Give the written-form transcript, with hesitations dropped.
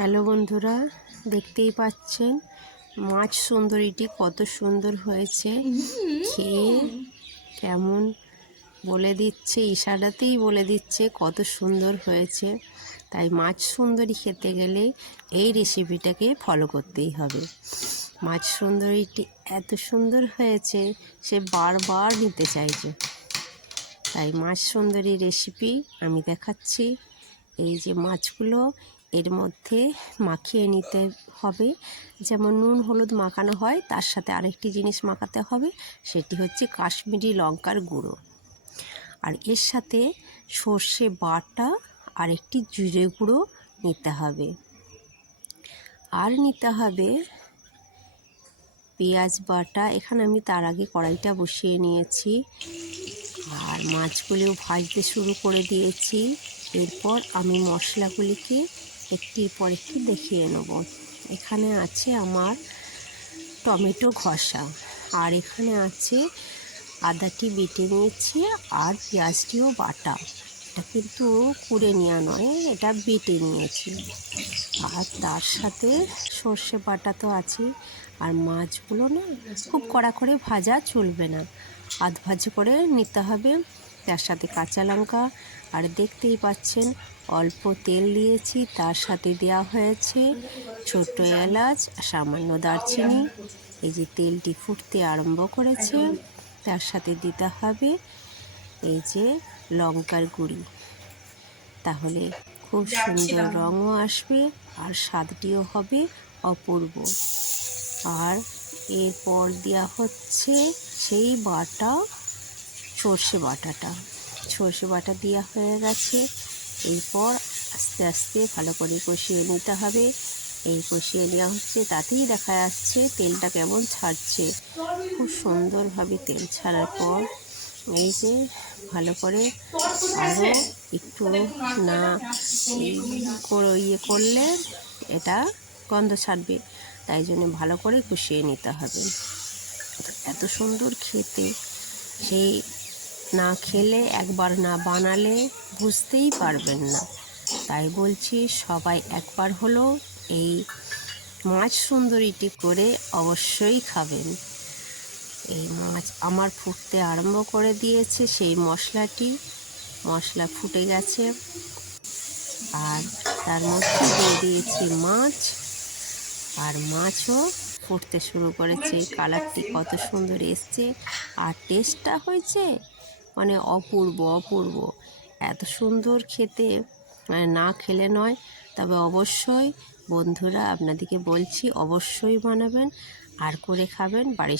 Hello বন্ধুরা, দেখতেই পাচ্ছেন মাছ সুন্দরীটি কত সুন্দর হয়েছে। খেয়ে কেমন বলে দিচ্ছে, ইশারাতেই বলে দিচ্ছে কত সুন্দর হয়েছে। তাই মাছ সুন্দরী খেতে গেলে এই রেসিপিটাকে ফলো করতেই হবে। মাছ সুন্দরীটি এত সুন্দর হয়েছে, সে বারবার নিতে চাইছে। তাই মাছ সুন্দরী রেসিপি আমি দেখাচ্ছি। এই যে মাছগুলো এর মধ্যে মাখিয়ে নিতে হবে, যেমন নুন হলুদ মাখানো হয়, তার সাথে আরেকটি জিনিস মাখাতে হবে, সেটি হচ্ছে কাশ্মীরি লঙ্কার গুঁড়ো। আর এর সাথে সর্ষে বাটা আর একটি জিরে গুঁড়ো নিতে হবে। আর নিতে হবে পেঁয়াজ বাটা। এখানে আমি তার আগে কড়াইটা বসিয়ে নিয়েছি আর মাছগুলিও ভাজতে শুরু করে দিয়েছি। এরপর আমি মশলাগুলিকে একটির পর একটি দেখিয়ে নেব। এখানে আছে আমার টমেটো ঘষা, আর এখানে আছে আদাটি বেটে নিয়েছি আর পেঁয়াজটিও বাটা। এটা কিন্তু কুড়ে নেওয়া নয়, এটা বেটে নিয়েছি। আর তার সাথে সর্ষে বাটা তো আছে। আর মাছগুলো না খুব কড়া করে ভাজা চলবে না, আধ ভাজি করে নিতে হবে। তার সাথে কাঁচা লঙ্কা, আর দেখতেই পাচ্ছেন অল্প তেল দিয়েছি, তার সাথে দেওয়া হয়েছে ছোট্ট এলাচ, সামান্য দারচিনি। এই যে তেলটি ফুটতে আরম্ভ করেছে, তার সাথে দিতে হবে এই যে লঙ্কার গুঁড়ি। তাহলে খুব সুন্দর রঙও আসবে আর স্বাদটিও হবে অপূর্ব। আর এরপর দেওয়া হচ্ছে সেই বাটা, সর্ষে বাটা দেওয়া হয়ে গেছে। এরপর আস্তে আস্তে ভালো করে কষিয়ে নিতে হবে। এই কষিয়ে নেওয়া হচ্ছে, তাতেই দেখা যাচ্ছে তেলটা কেমন ছাড়ছে। খুব সুন্দরভাবে তেল ছাড়ার পর এই যে ভালো করে আরও একটু না ইয়ে করলে এটা গন্ধ ছাড়বে, তাই জন্য ভালো করে কষিয়ে নিতে হবে। এত সুন্দর খেতে, সেই না খেলে, একবার না বানালে বুঝতেই পারবেন না। তাই বলছি সবাই একবার হলেও এই মাছ সুন্দরীটি করে অবশ্যই খাবেন। এই মাছ আমার ফুটতে আরম্ভ করে দিয়েছে, সেই মশলা ফুটে গেছে। আর তার মধ্যে দিয়ে দিয়েছি মাছ, আর মাছও ফুটতে শুরু করেছে। কালারটি কত সুন্দর এসছে, আর টেস্টটা হয়েছে মানে অপূর্ব। এত সুন্দর খেতে, মানে না খেলে নয়। তবে অবশ্যই বন্ধুরা আপনাদেরকে বলছি, অবশ্যই বানাবেন আর করে খাবেন। বাড়ির